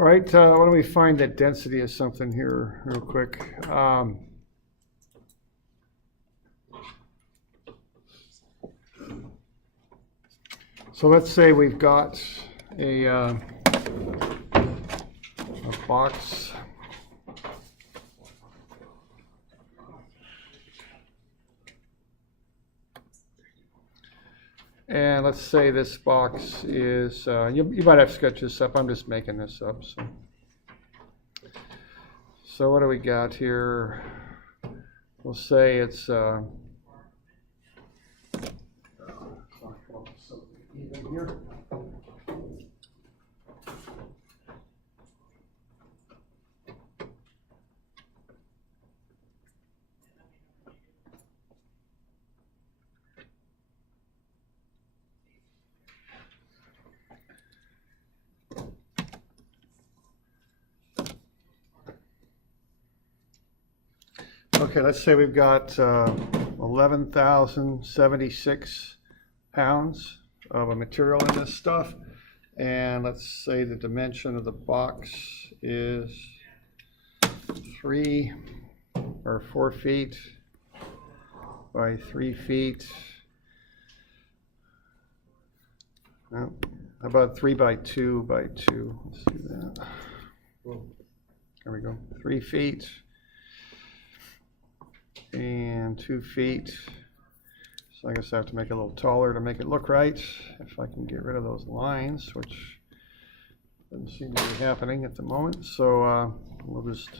All right, why don't we find that density of something here real quick. So let's say we've got a box. And let's say this box is, you might have to sketch this up, I'm just making this up. So what do we got here? We'll say it's, here. Okay, let's say we've got 11,076 pounds of a material in this stuff, and let's say the dimension of the box is 3 or 4 feet by 3 feet. No, how about 3 by 2 by 2? Let's do that. There we go. 3 feet. And 2 feet. So I guess I have to make it a little taller to make it look right. If I can get rid of those lines, which doesn't seem to be happening at the moment. So we'll just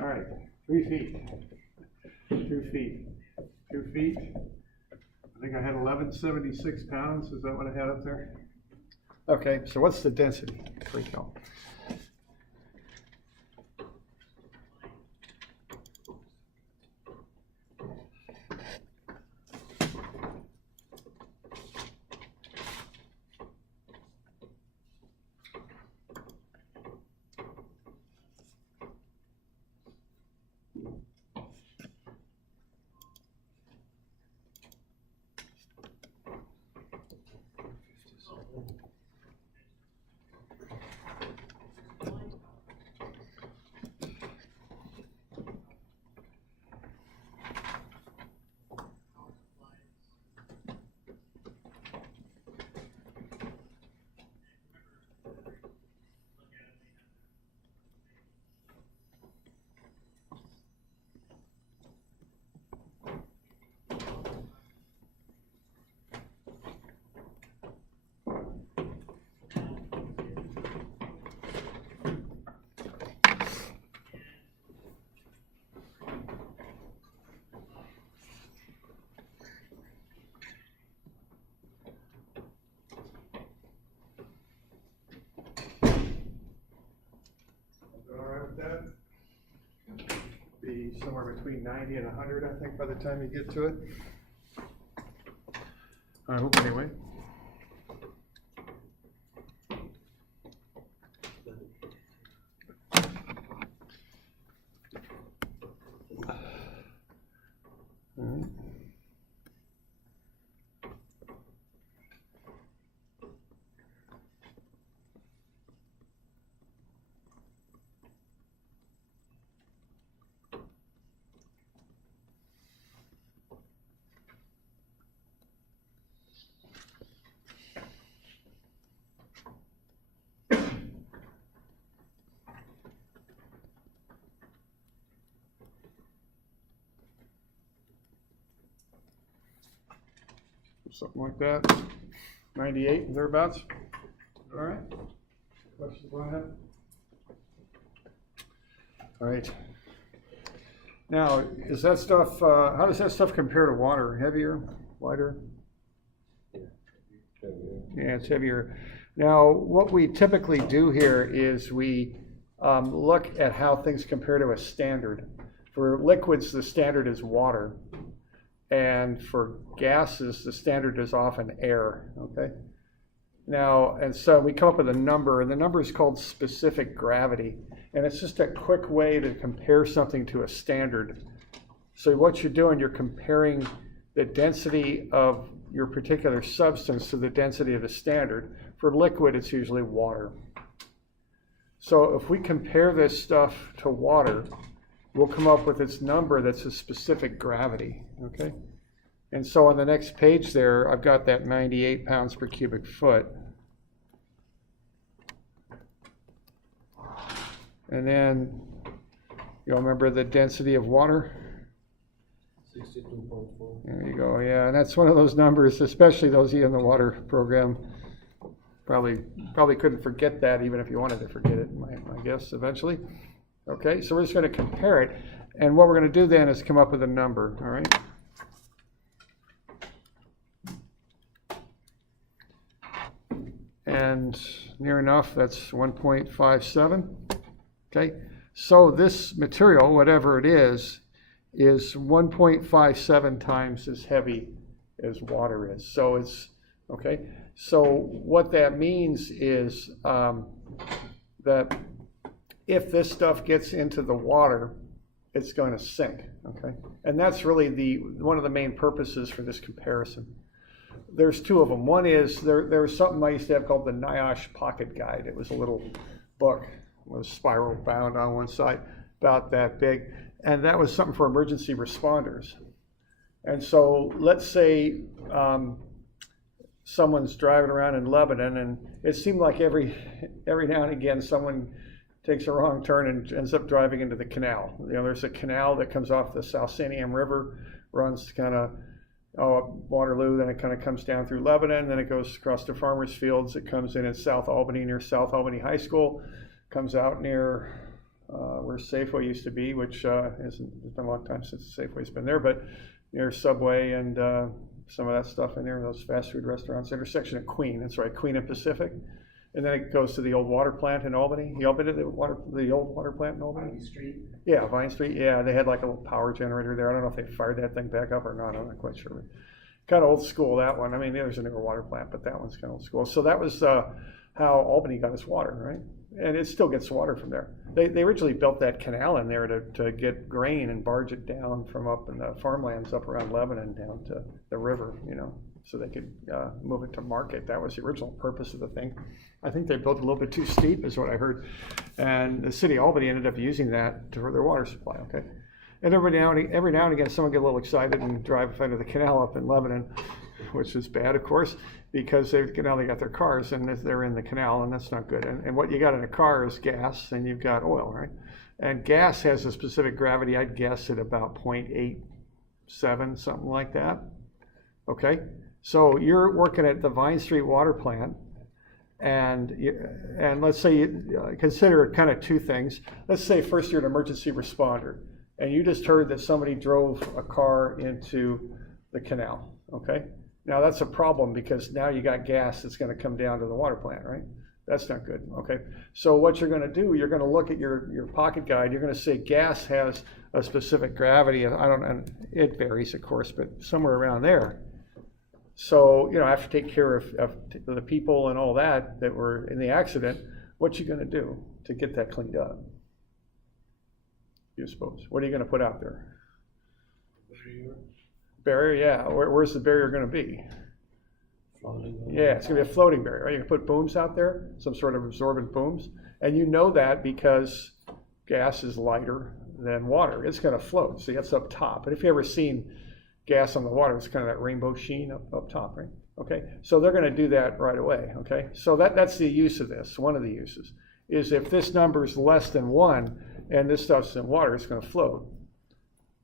all right, 3 feet, 2 feet, 2 feet. I think I had 1176 pounds. Is that what I had up there? Okay, so what's the density? Pretty cool. That be somewhere between 90 and 100, I think, by the time you get to it. I hope, anyway. All right. Something like that, 98, thereabouts. All right, questions on that? All right. Now, is that stuff, how does that stuff compare to water? Heavier, lighter? Yeah, it's heavier. Now, what we typically do here is we look at how things compare to a standard. For liquids, the standard is water. And for gases, the standard is often air, okay? Now, and so we come up with a number, and the number is called specific gravity. And it's just a quick way to compare something to a standard. So what you're doing, you're comparing the density of your particular substance to the density of the standard. For liquid, it's usually water. So if we compare this stuff to water, we'll come up with its number that's a specific gravity, okay? And so on the next page there, I've got that 98 pounds per cubic foot. And then, you'll remember the density of water? 62.4. There you go, yeah, and that's one of those numbers, especially those of you in the water program, probably couldn't forget that even if you wanted to forget it, my guess, eventually. Okay, so we're just going to compare it, and what we're going to do then is come up with a number, all right? And near enough, that's 1.57, okay? So this material, whatever it is 1.57 times as heavy as water is. So it's, okay? So what that means is that if this stuff gets into the water, it's going to sink, okay? And that's really one of the main purposes for this comparison. There's two of them. One is, there was something I used to have called the NIOSH Pocket Guide. It was a little book, it was spiral bound on one side, about that big. And that was something for emergency responders. And so let's say someone's driving around in Lebanon, and it seemed like every now and again someone takes a wrong turn and ends up driving into the canal. You know, there's a canal that comes off the South Saniam River, runs kind of Waterloo, then it kind of comes down through Lebanon, then it goes across to farmers' fields. It comes in South Albany, near South Albany High School, comes out near where Safeway used to be, which it's been a long time since Safeway's been there, but near Subway and some of that stuff in there, those fast food restaurants, intersection of Queen, that's right, Queen and Pacific. And then it goes to the old water plant in Albany. You all been to the old water plant in Albany? Vine Street. Yeah, Vine Street. Yeah, they had like a little power generator there. I don't know if they fired that thing back up or not. I'm not quite sure. Kind of old school, that one. I mean, there's a newer water plant, but that one's kind of old school. So that was how Albany got its water, right? And it still gets water from there. They originally built that canal in there to get grain and barge it down from up in the farmlands up around Lebanon down to the river, you know, so they could move it to market. That was the original purpose of the thing. I think they built it a little bit too steep, is what I heard. And the city of Albany ended up using that for their water supply, okay? And every now and again, someone get a little excited and drive into the canal up in Lebanon, which is bad, of course, because they got their cars and they're in the canal, and that's not good. And what you got in a car is gas, and you've got oil, right? And gas has a specific gravity, I'd guess at about 0.87, something like that, okay? So you're working at the Vine Street water plant, and let's say you consider kind of two things. Let's say first you're an emergency responder, and you just heard that somebody drove a car into the canal, okay? Now that's a problem because now you got gas that's going to come down to the water plant, right? That's not good, okay? So what you're going to do, you're going to look at your pocket guide. You're going to say gas has a specific gravity. And it varies, of course, but somewhere around there. So, you know, after take care of the people and all that were in the accident, what you going to do to get that cleaned up? You suppose. What are you going to put out there? Barrier, yeah. Where's the barrier going to be? Floating. Yeah, it's going to be a floating barrier. Right? You're going to put booms out there, some sort of absorbent booms. And you know that because gas is lighter than water. It's going to float, so that's up top. But if you've ever seen gas on the water, it's kind of that rainbow sheen up top, right? Okay, so they're going to do that right away, okay? So that's the use of this, one of the uses, is if this number is less than 1 and this stuff's in water, it's going to float.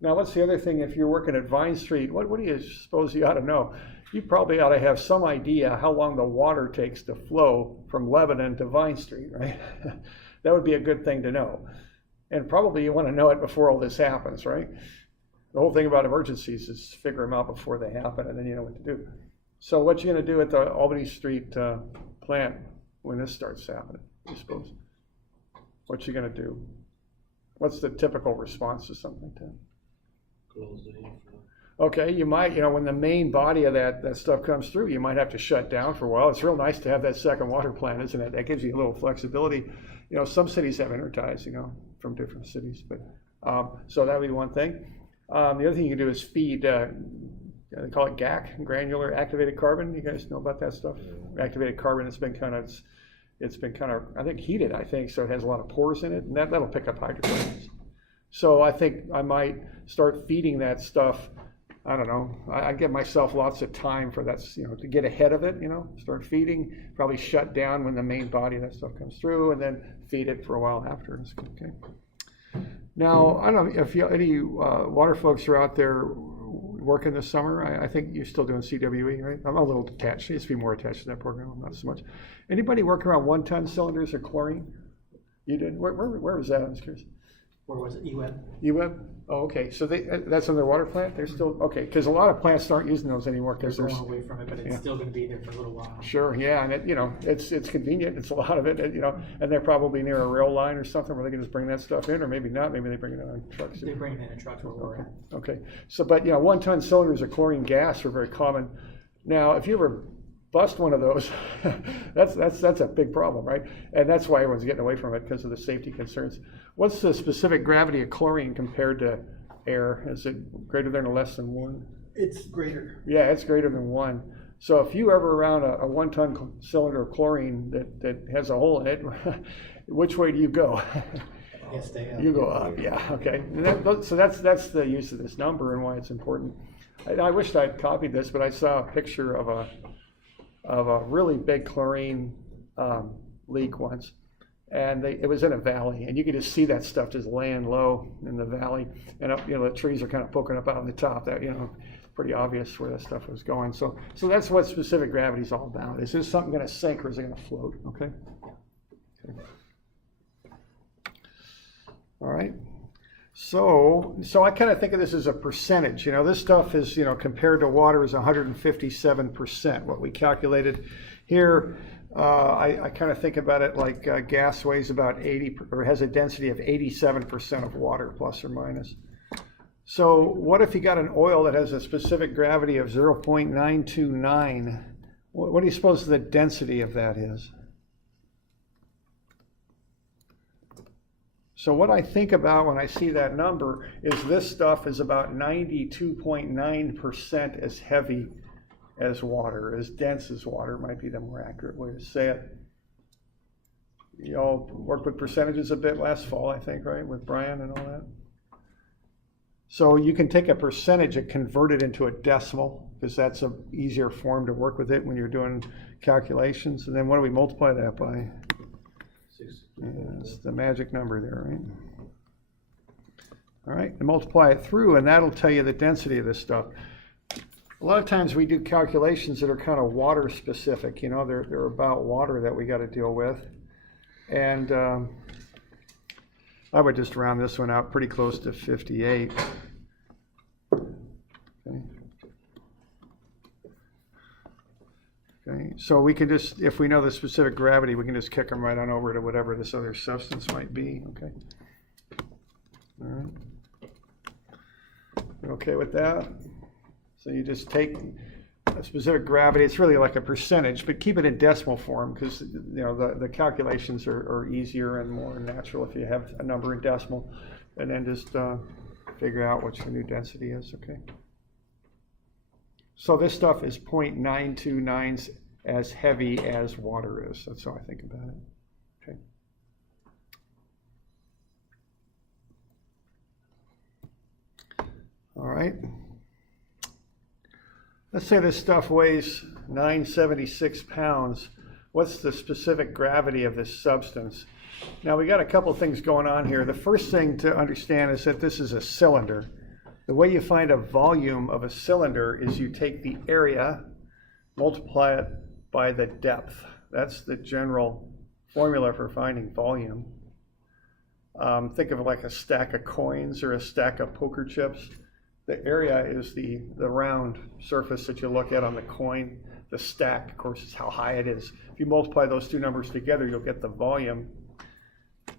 Now, what's the other thing? If you're working at Vine Street, what do you suppose you ought to know? You probably ought to have some idea how long the water takes to flow from Lebanon to Vine Street, right? That would be a good thing to know. And probably you want to know it before all this happens, right? The whole thing about emergencies is figure them out before they happen, and then you know what to do. So what you going to do at the Albany Street plant when this starts happening, you suppose? what you gonna do? What's the typical response to something like that? Close the inflow. Okay, you might, when the main body of that stuff comes through, you might have to shut down for a while. It's real nice to have that second water plant, isn't it? That gives you a little flexibility. Some cities have interties, from different cities, but so that would be one thing. The other thing you can do is feed, they call it GAC, granular activated carbon. You guys know about that stuff? Activated carbon, it's been kind of, I think, heated, so it has a lot of pores in it, and that'll pick up hydrocarbons. So I think I might start feeding that stuff. I don't know. I give myself lots of time for that, to get ahead of it, start feeding, probably shut down when the main body of that stuff comes through, and then feed it for a while after. Okay. Now, I don't know if any water folks are out there working this summer. I think you're still doing CWE, right? I'm a little detached. I used to be more attached to that program, not so much. Anybody work around 1-ton cylinders of chlorine? You did? Where was that? I'm just curious. Where was it? UWeb? UWeb? Oh, okay. So that's on their water plant? They're still, okay, because a lot of plants aren't using those anymore because They're going away from it, but it's still going to be there for a little while. Sure, yeah, and it's convenient. It's a lot of it, and they're probably near a rail line or something where they can just bring that stuff in, or maybe not. Maybe they bring it in on trucks. They bring it in trucks where we're at. Okay. So, but 1-ton cylinders of chlorine gas are very common. Now, if you ever bust one of those, that's a big problem, right? And that's why everyone's getting away from it, because of the safety concerns. What's the specific gravity of chlorine compared to air? Is it greater than or less than 1? It's greater. Yeah, it's greater than 1. So if you ever around a 1-ton cylinder of chlorine that has a hole in it, which way do you go? Yeah, stay up. You go up, yeah, okay. And so that's the use of this number and why it's important. I wished I'd copied this, but I saw a picture of a really big chlorine leak once. And it was in a valley, and you could just see that stuff just laying low in the valley, and up, the trees are kind of poking up out on the top. That pretty obvious where that stuff was going. So that's what specific gravity is all about. Is this something going to sink or is it going to float? Okay. All right. So I kind of think of this as a percentage. This stuff is compared to water is 157%. What we calculated here. I kind of think about it like gas weighs about 80, or has a density of 87% of water, plus or minus. So what if you got an oil that has a specific gravity of 0.929? What do you suppose the density of that is? So what I think about when I see that number is this stuff is about 92.9% as heavy as water, as dense as water might be the more accurate way to say it. You all worked with percentages a bit last fall, I think, right, with Brian and all that? So you can take a percentage and convert it into a decimal, because that's an easier form to work with it when you're doing calculations. And then what do we multiply that by? 6. It's the magic number there, right? All right, and multiply it through, and that'll tell you the density of this stuff. A lot of times we do calculations that are kind of water specific, they're about water that we got to deal with. And I would just round this one out pretty close to 58. Okay, so we can just, if we know the specific gravity, we can just kick them right on over to whatever this other substance might be, okay? All right. You okay with that? So you just take a specific gravity, it's really like a percentage, but keep it in decimal form, because the calculations are easier and more natural if you have a number in decimal, and then just figure out what your new density is, okay? So this stuff is 0.929 as heavy as water is. That's how I think about it, okay? All right. Let's say this stuff weighs 976 pounds. What's the specific gravity of this substance? Now we got a couple things going on here. The first thing to understand is that this is a cylinder. The way you find a volume of a cylinder is you take the area, multiply it by the depth. That's the general formula for finding volume. Think of it like a stack of coins or a stack of poker chips. The area is the round surface that you look at on the coin. The stack, of course, is how high it is. If you multiply those two numbers together, you'll get the volume.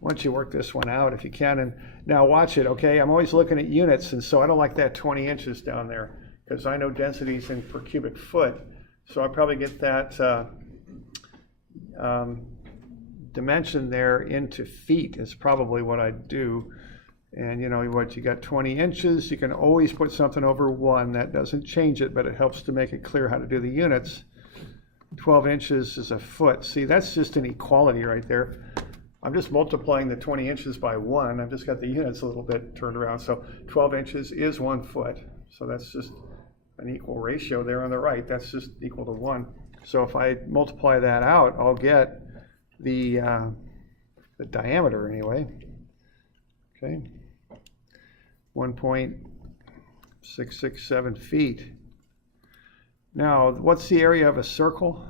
once you work this one out, if you can, and now watch it, okay? I'm always looking at units, and so I don't like that 20 inches down there, because I know densities in per cubic foot, so I'll probably get that dimension there into feet is probably what I'd do. And you know what, you got 20 inches, you can always put something over 1, that doesn't change it, but it helps to make it clear how to do the units. 12 inches is a foot. See, that's just an equality right there. I'm just multiplying the 20 inches by 1. I've just got the units a little bit turned around. So 12 inches is 1 foot. So that's just an equal ratio there on the right. That's just equal to 1. So if I multiply that out, I'll get the diameter anyway. Okay. 1.667 feet. Now, what's the area of a circle?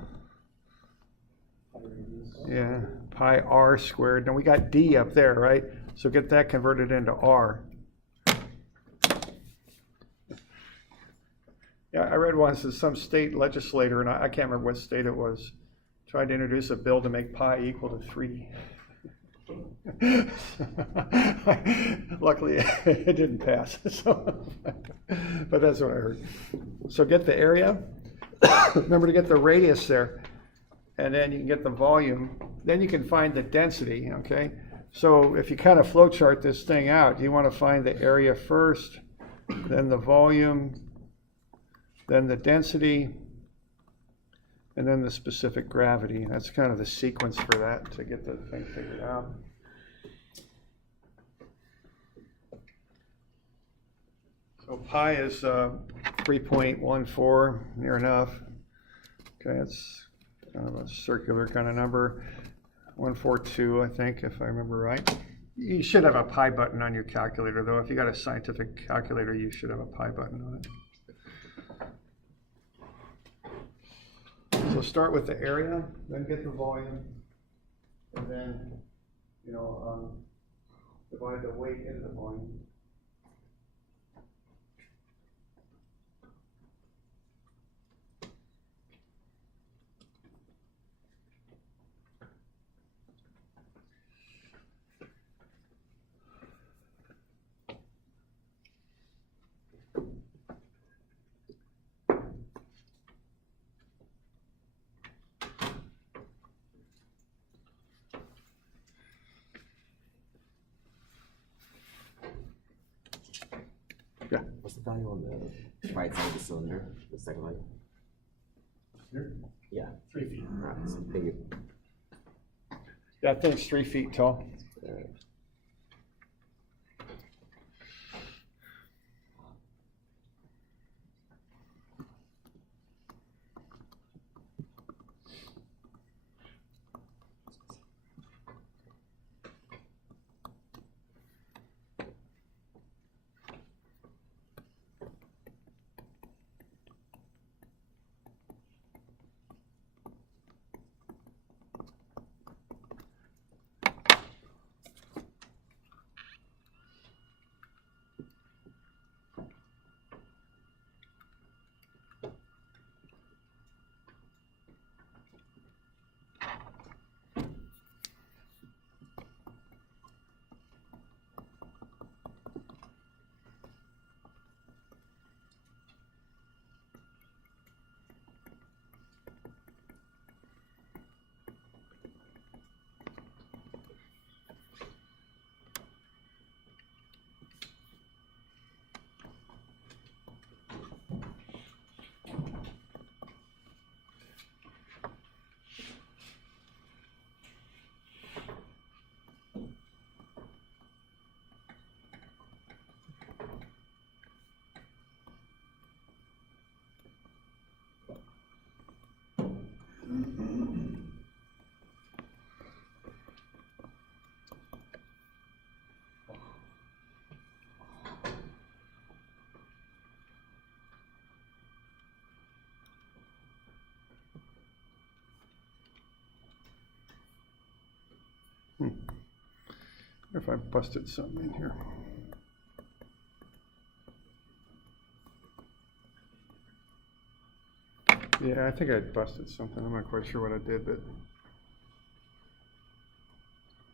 Yeah, pi r squared. Now we got d up there, right? So get that converted into r. Yeah, I read once that some state legislator, and I can't remember what state it was, tried to introduce a bill to make pi equal to 3. Luckily, it didn't pass. So, but that's what I heard. So get the area. Remember to get the radius there, and then you can get the volume. Then you can find the density. Okay. So if you kind of flow chart this thing out, you want to find the area first, then the volume, then the density, and then the specific gravity. That's kind of the sequence for that to get the thing figured out. So pi is 3.14, near enough. Okay, it's kind of a circular kind of number. 142, I think, if I remember right. You should have a pi button on your calculator, though. If you got a scientific calculator, you should have a pi button on it. So start with the area, then get the volume, and then, divide the weight into the volume. Yeah. What's the value on the right side of the cylinder, the second line? Here? Yeah. 3 feet. All right, so thank you. That thing's 3 feet tall. All right. If I busted something in here. Yeah, I think I busted something. I'm not quite sure what I did, but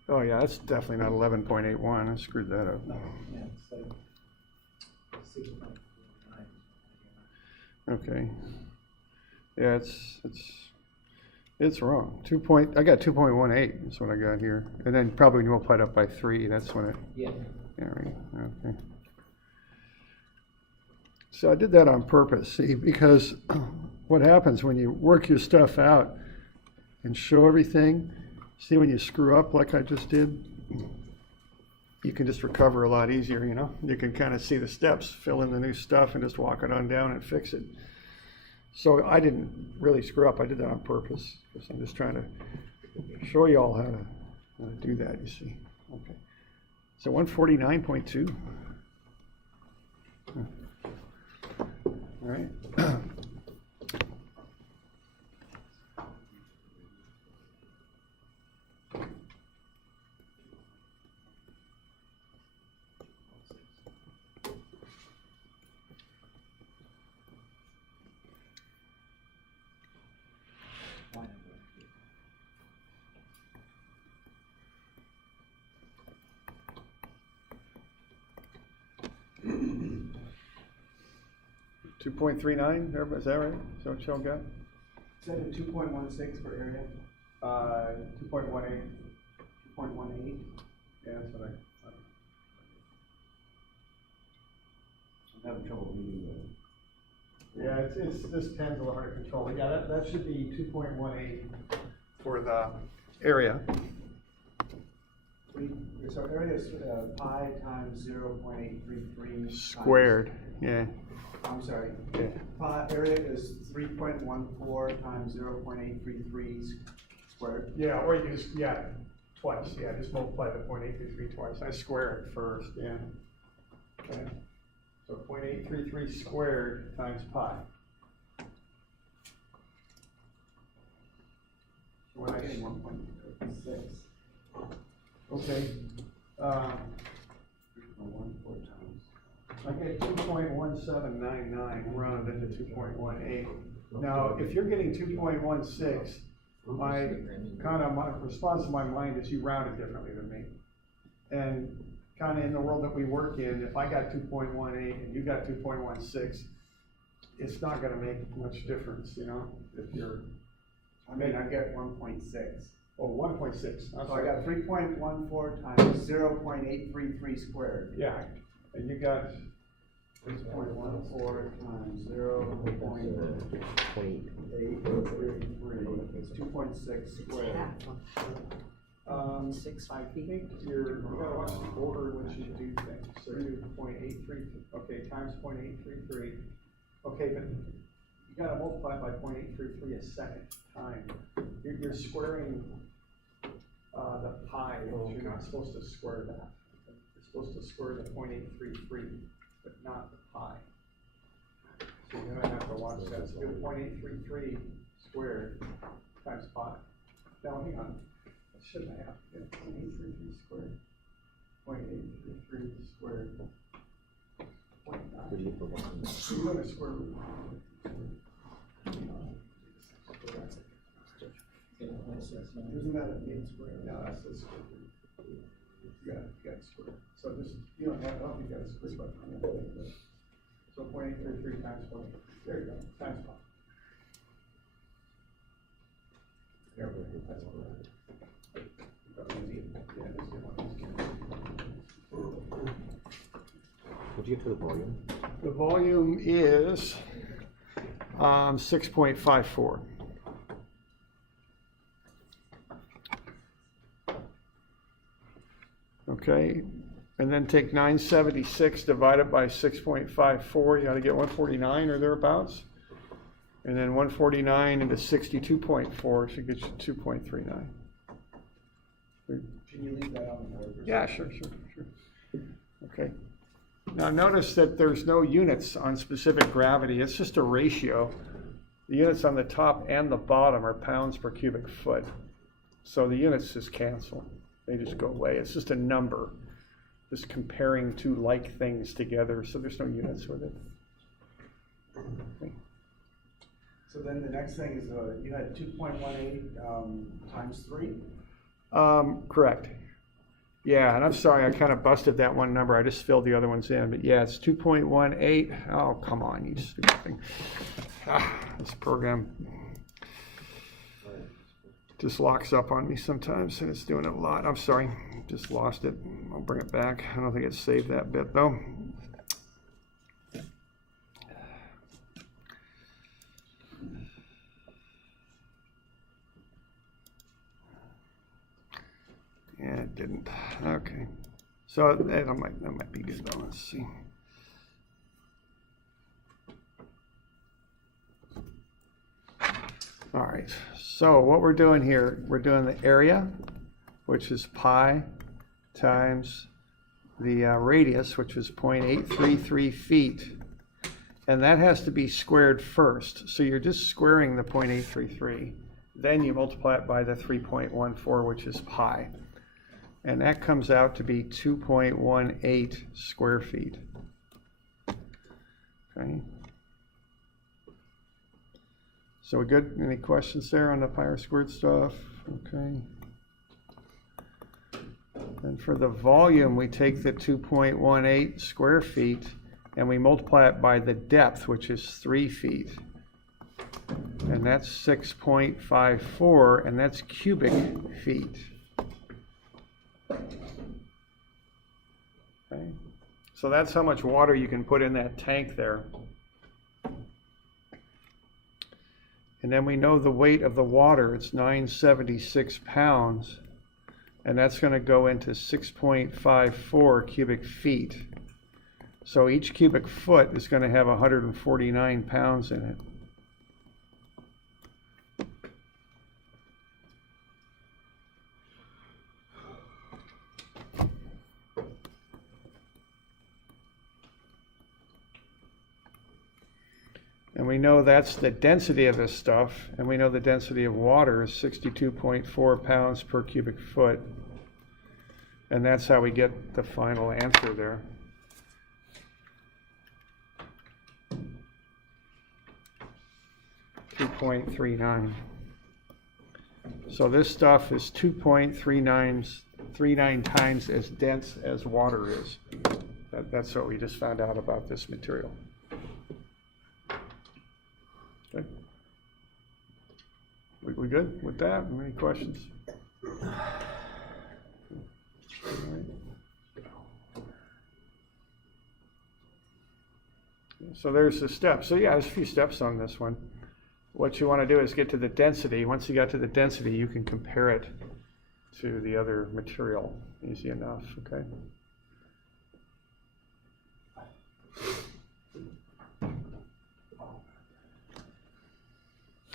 Oh, yeah, that's definitely not 11.81. I screwed that up. Yeah, it's like 6.49. Okay. Yeah, it's wrong. I got 2.18 is what I got here. And then probably multiply it up by 3. That's when it, Yeah. yeah, right, okay. So I did that on purpose, see, because what happens when you work your stuff out and show everything, see when you screw up like I just did, you can just recover a lot easier, you know? You can kind of see the steps, fill in the new stuff and just walk it on down and fix it. So I didn't really screw up, I did that on purpose, because I'm just trying to show you all how to do that, you see. Okay. So 149.2. All right. Two 2.39, is that right? Is that what y'all got? Is that a 2.16 for area? 2.18. 2.18? Yeah, that's what I'm having trouble reading yeah, this pen's a little hard to control. But yeah, that should be 2.18 for the area. So area is pi times 0.833 Squared, yeah. I'm sorry. Yeah. Area is 3.14 times 0.833 squared. Yeah, or you can just, twice. Yeah, just multiply the 0.833 twice. I square it first, yeah. Okay. So 0.833 squared times pi. We're not getting 1.6. Okay. 1.4 times. I get 2.1799 rounded into 2.18. Now, if you're getting 2.16, my response to my mind is you round it differently than me. And kind of in the world that we work in, if I got 2.18 and you got 2.16, it's not going to make much difference, you know, if you're. I get 1.6. Oh, 1.6. So I got 3.14 times 0.833 squared. Yeah, and you got 6.14 times 0.833 is 2.6 squared. I think you gotta watch the order in which you do things. So 2.833, okay, times 0.833. Okay, but you gotta multiply by 0.833 a second time. You're squaring the pi, you're not supposed to square that. You're supposed to square the 0.833, but not the pi. So you're gonna have to watch that. So 0.833 squared times pi. Now, hang on. That shouldn't have to get 0.833 squared. 0.833 squared. 0.9. So you're gonna square root. Isn't that a mean square? No, that's a square root. You got square. So this, you don't have, you got a square root. So 0.833 times 1. There you go, times 5. There we go, that's correct. What'd you get for the volume? The volume is 6.54. Okay, and then take 976, divide it by 6.54, you gotta get 149 or thereabouts. And then 149 into 62.4 should get you 2.39. Can you leave that on the paper? Yeah, sure. Okay. Now notice that there's no units on specific gravity, it's just a ratio. The units on the top and the bottom are pounds per cubic foot. So the units just cancel, they just go away. It's just a number, just comparing two like things together, so there's no units with it. Okay. So then the next thing is you had 2.18 times 3? Correct. Yeah, and I'm sorry, I kind of busted that one number. I just filled the other ones in, but yeah, it's 2.18. Oh, come on, you stupid thing. This program just locks up on me sometimes, and it's doing it a lot. I'm sorry, just lost it. I'll bring it back. I don't think it saved that bit though. Yeah, it didn't. Okay. So that might be good though. Let's see. All right. So what we're doing here, we're doing the area, which is pi times the radius, which is 0.833 feet. And that has to be squared first. So you're just squaring the 0.833. Then you multiply it by the 3.14, which is pi. And that comes out to be 2.18 square feet. Okay. So we good? Any questions there on the pi r squared stuff? Okay. And for the volume, we take the 2.18 square feet and we multiply it by the depth, which is 3 feet. And that's 6.54, and that's cubic feet. Okay. So that's how much water you can put in that tank there. And then we know the weight of the water, it's 976 pounds, and that's going to go into 6.54 cubic feet. So each cubic foot is going to have 149 pounds in it. And we know that's the density of this stuff, and we know the density of water is 62.4 pounds per cubic foot. And that's how we get the final answer there. .39. So this stuff is 2.39 times as dense as water is. That's what we just found out about this material. Okay. We good with that? Any questions? All right. So there's the steps. So yeah, there's a few steps on this one. What you want to do is get to the density. Once you got to the density, you can compare it to the other material. Easy enough, okay?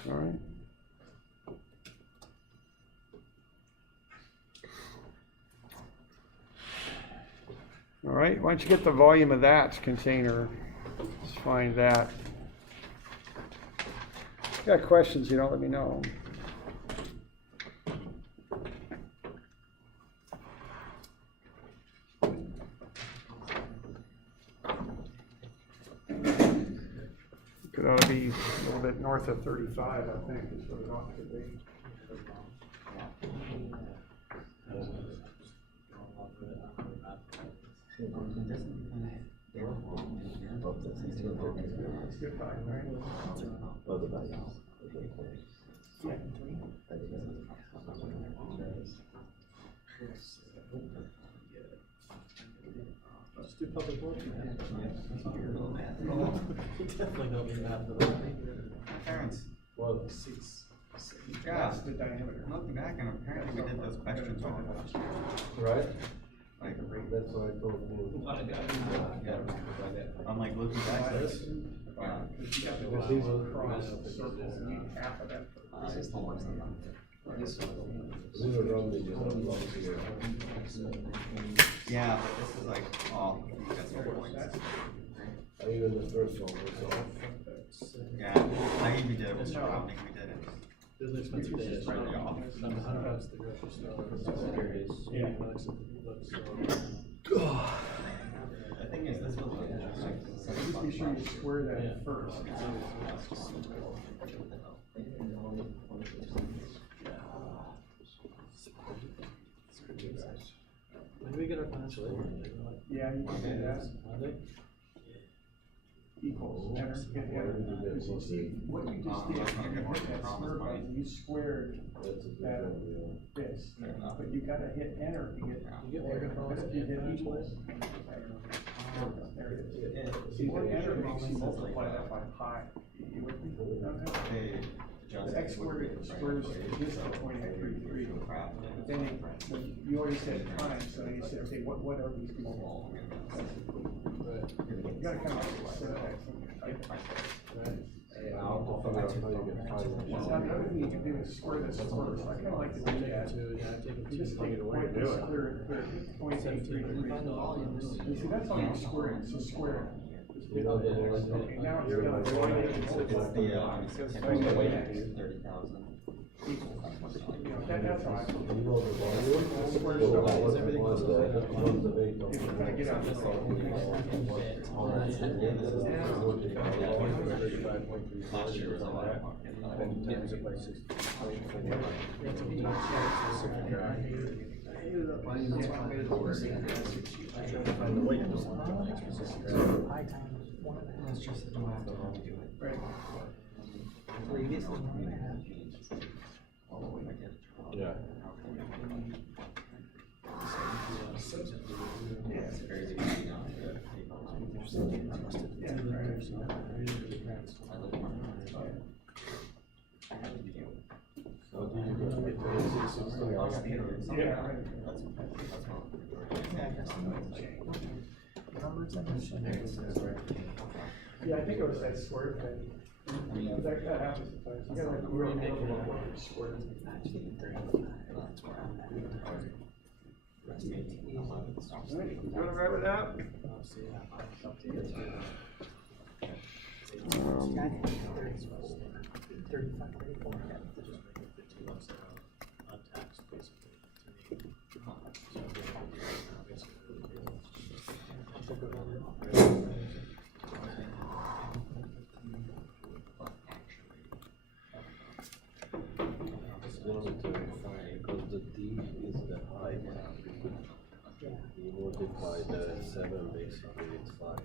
All right. All right, why don't you get the volume of that container? Let's find that. If you got questions, you don't let me know. It ought to be a little bit north of 35, I think, is what it ought to be. That's good time, right? Let's do public works. Definitely don't need math for that. Parents, Well, 6. yeah, That's the diameter. I'm looking back and apparently we did those questions wrong. Right? Like, That's what I told you. I'm like looking back at this. Because these are Cross circles, you need half of that. These are wrong, they just don't belong here. Yeah, but this is like off these decimal points. Even the first one was off. Yeah, I even did it with rounding, we did it. There's an expensive day. It's really off. That's the grocery store. Yeah. The thing is, this was like. Just be sure you square that first. Yeah, you can do that. Equals, enter, hit enter. Because you see, what you just did, when you hit that square button, you squared that, this. But you gotta hit enter to get, but if you hit equals. There it is. See, what enter makes you multiply that by pi. You with me? The x squared squares this to 0.833. But then you already said times, so you said, okay, what are these people? You gotta kind of syntax them. Now, the other thing you can do is square this square, so I kind of like to do that. You just take a point, just clear 0.833. You see, that's all you square it, so square it. Okay, now it's done. That's all I do. Square stuff. If you're gonna get out of Last year was a lot. Yeah. Yeah, I think it was that square thing. That happens sometimes. You gotta really make it look like it's square. You all right with that? Because the D is the height. You multiply the 7, basically it's 5.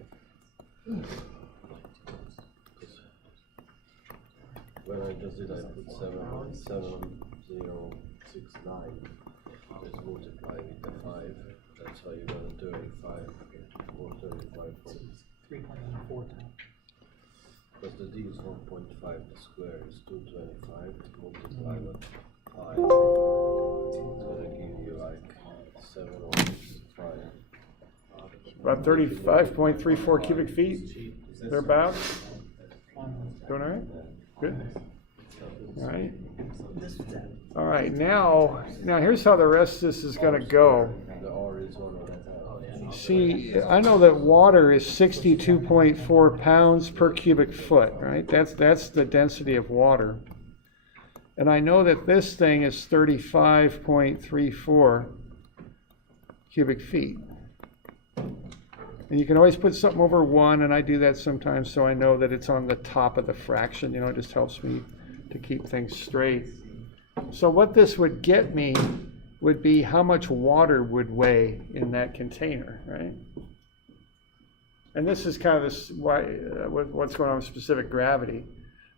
When I just did, I put 7.7069. Just multiply with the 5. That's how you're gonna do it. 5 or 35. 3.14 times. Because the D is 1.5, the square is 225. Multiply with 5. It's gonna give you like 7 or 5. About 35.34 cubic feet, thereabouts. Doing all right? Good. All right. All right, now here's how the rest of this is gonna go. The R is 1 of the See, I know that water is 62.4 pounds per cubic foot, right? That's the density of water. And I know that this thing is 35.34 cubic feet. And you can always put something over 1, and I do that sometimes so I know that it's on the top of the fraction. You know, it just helps me to keep things straight. So what this would get me would be how much water would weigh in that container, right? And this is kind of what's going on with specific gravity.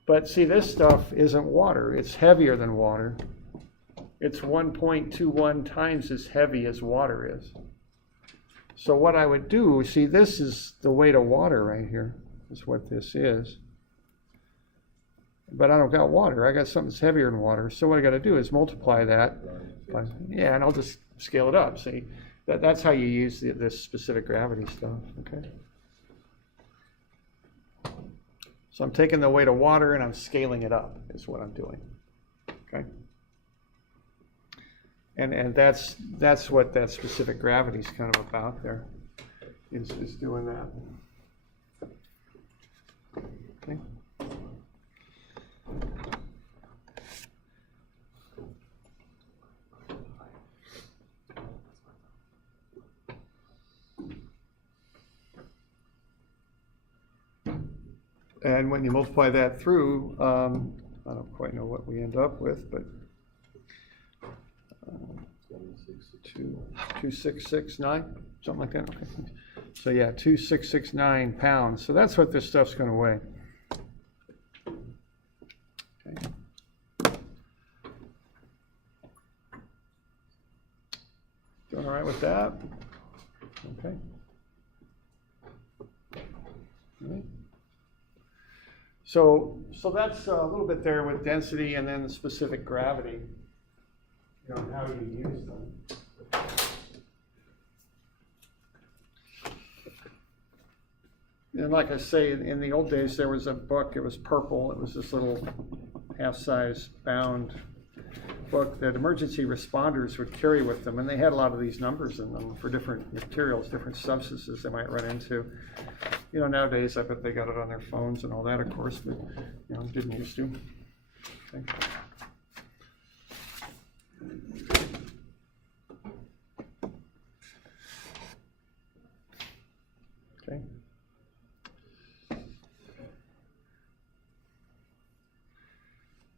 But see, this stuff isn't water. It's heavier than water. It's 1.21 times as heavy as water is. So what I would do, see, this is the weight of water right here, is what this is. But I don't got water. I got something that's heavier than water. So what I got to do is multiply that by, yeah, and I'll just scale it up. See, that's how you use this specific gravity stuff, okay? So I'm taking the weight of water and I'm scaling it up is what I'm doing, okay? And that's what that specific gravity is kind of about there, is doing that. Okay. And when you multiply that through, I don't quite know what we end up with, but 2669. something like that, okay. So yeah, 2,669 pounds. So that's what this stuff's gonna weigh. Okay. Doing all right with that? Okay. All right. So that's a little bit there with density and then specific gravity, you know, how you use them. And like I say, in the old days, there was a book, it was purple, it was this little half-size bound book that emergency responders would carry with them, and they had a lot of these numbers in them for different materials, different substances they might run into. You know, nowadays, I bet they got it on their phones and all that, of course, but, you know, didn't used to. Okay. Okay.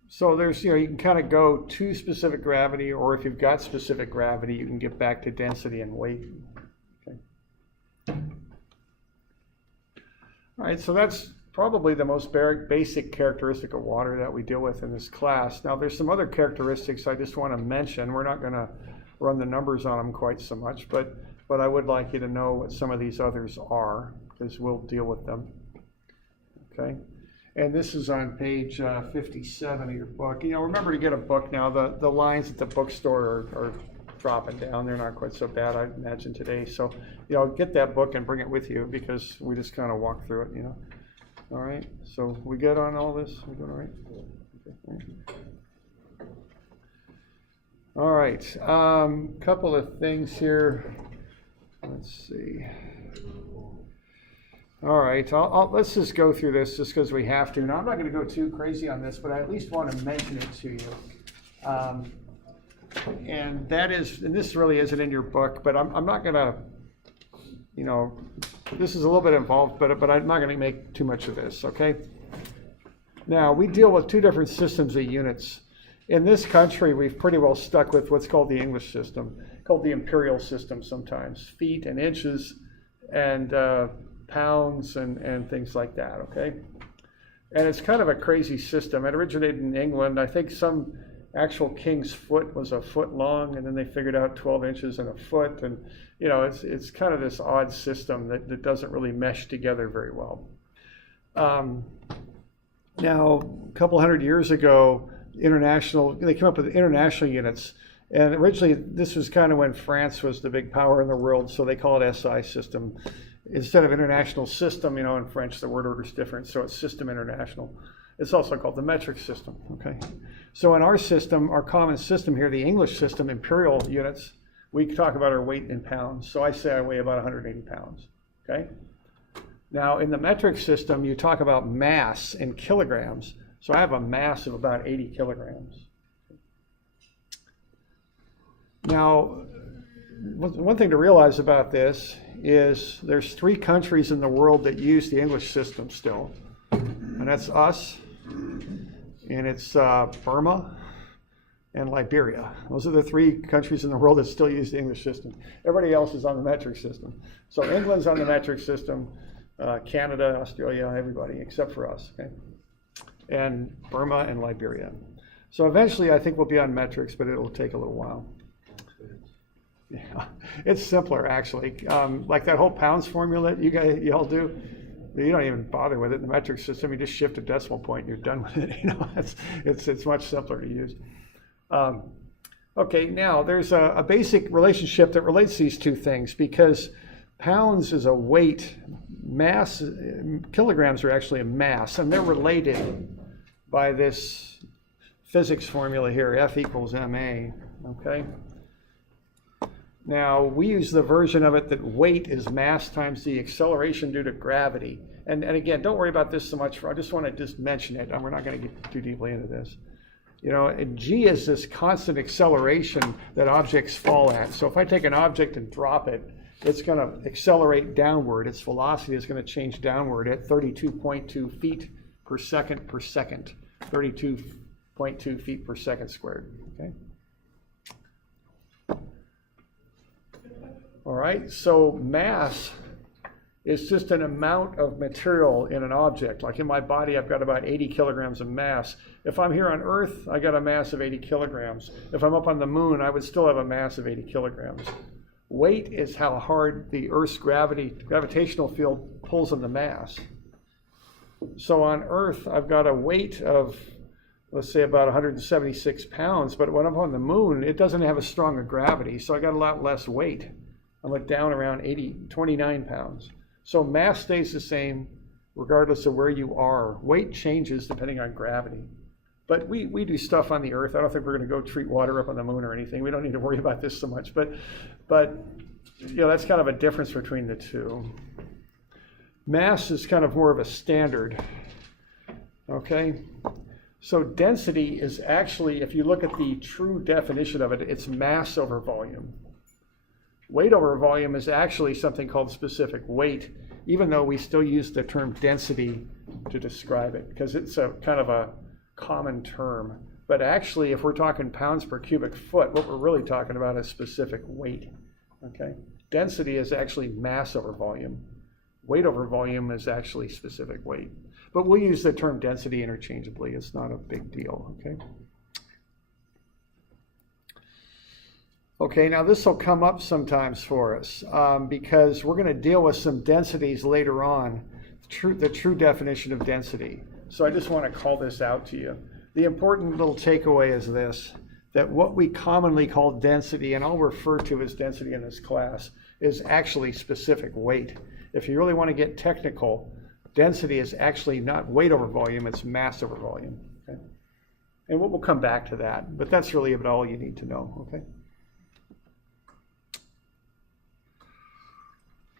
So there's, you know, you can kind of go to specific gravity, or if you've got specific gravity, you can get back to density and weight. Okay. All right, so that's probably the most basic characteristic of water that we deal with in this class. Now, there's some other characteristics I just want to mention. We're not going to run the numbers on them quite so much, but I would like you to know what some of these others are, because we'll deal with them. Okay. And this is on page 57 of your book. You know, remember to get a book now. The lines at the bookstore are dropping down. They're not quite so bad, I imagine, today. So, you know, get that book and bring it with you, because we just kind of walk through it, you know. All right, so we good on all this? We good, all right? Okay. All right, couple of things here. Let's see. All right, let's just go through this just because we have to. Now, I'm not going to go too crazy on this, but I at least want to mention it to you. And that is, and this really isn't in your book, but I'm not going to, you know, this is a little bit involved, but I'm not going to make too much of this, okay? Now, we deal with two different systems of units. In this country, we've pretty well stuck with what's called the English system, called the Imperial System sometimes, feet and inches and pounds and things like that, okay? And it's kind of a crazy system. It originated in England. I think some actual king's foot was a foot long, and then they figured out 12 inches and a foot. And, you know, it's kind of this odd system that doesn't really mesh together very well. Now, a couple hundred years ago, they came up with international units. And originally, this was kind of when France was the big power in the world, so they call it SI system. Instead of international system, you know, in French, the word order is different, so it's system international. It's also called the metric system, okay? So in our system, our common system here, the English system, imperial units, we talk about our weight in pounds. So I say I weigh about 180 pounds, okay? Now, in the metric system, you talk about mass in kilograms. So I have a mass of about 80 kilograms. Now, one thing to realize about this is there's 3 countries in the world that use the English system still. And that's us, and it's Burma and Liberia. Those are the 3 countries in the world that still use the English system. Everybody else is on the metric system. So England's on the metric system, Canada, Australia, everybody except for us, okay? And Burma and Liberia. So eventually I think we'll be on metrics, but it'll take a little while. Yeah, it's simpler actually. Like that whole pounds formula that y'all do, you don't even bother with it in the metric system. You just shift a decimal point and you're done with it. You know, it's much simpler to use. Okay, now there's a basic relationship that relates these two things, because pounds is a weight, mass, kilograms are actually a mass, and they're related by this physics formula here, F equals ma, okay? Now, we use the version of it that weight is mass times the acceleration due to gravity. And again, don't worry about this so much. I just want to just mention it, and we're not going to get too deeply into this. You know, and g is this constant acceleration that objects fall at. So if I take an object and drop it, it's going to accelerate downward. Its velocity is going to change downward at 32.2 feet per second, 32.2 feet per second squared, okay? All right, so mass is just an amount of material in an object. Like in my body, I've got about 80 kilograms of mass. If I'm here on Earth, I got a mass of 80 kilograms. If I'm up on the moon, I would still have a mass of 80 kilograms. Weight is how hard the Earth's gravitational field pulls on the mass. So on Earth, I've got a weight of, let's say, about 176 pounds, but when I'm on the moon, it doesn't have as strong a gravity, so I got a lot less weight. I'm down around 29 pounds. So mass stays the same regardless of where you are. Weight changes depending on gravity. But we do stuff on the Earth. I don't think we're going to go treat water up on the moon or anything. We don't need to worry about this so much. But you know, that's kind of a difference between the two. Mass is kind of more of a standard. Okay? So density is actually, if you look at the true definition of it, it's mass over volume. Weight over volume is actually something called specific weight, even though we still use the term density to describe it, because it's a kind of a common term. But actually, if we're talking pounds per cubic foot, what we're really talking about is specific weight. Okay? Density is actually mass over volume. Weight over volume is actually specific weight. But we'll use the term density interchangeably. It's not a big deal, okay? Okay, now this will come up sometimes for us because we're going to deal with some densities later on, the true definition of density. So I just want to call this out to you. The important little takeaway is this, that what we commonly call density, and I'll refer to as density in this class, is actually specific weight. If you really want to get technical, density is actually not weight over volume, it's mass over volume. Okay? And we'll come back to that, but that's really about all you need to know. Okay?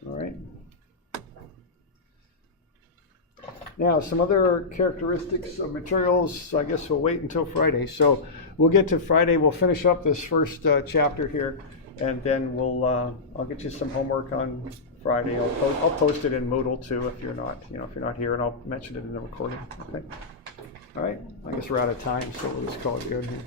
All right. Now, some other characteristics of materials, I guess we'll wait until Friday. So we'll get to Friday, we'll finish up this first chapter here, and then I'll get you some homework on Friday. I'll post it in Moodle too if you're not here, and I'll mention it in the recording. Okay. All right. I guess we're out of time, so we'll just call it good here.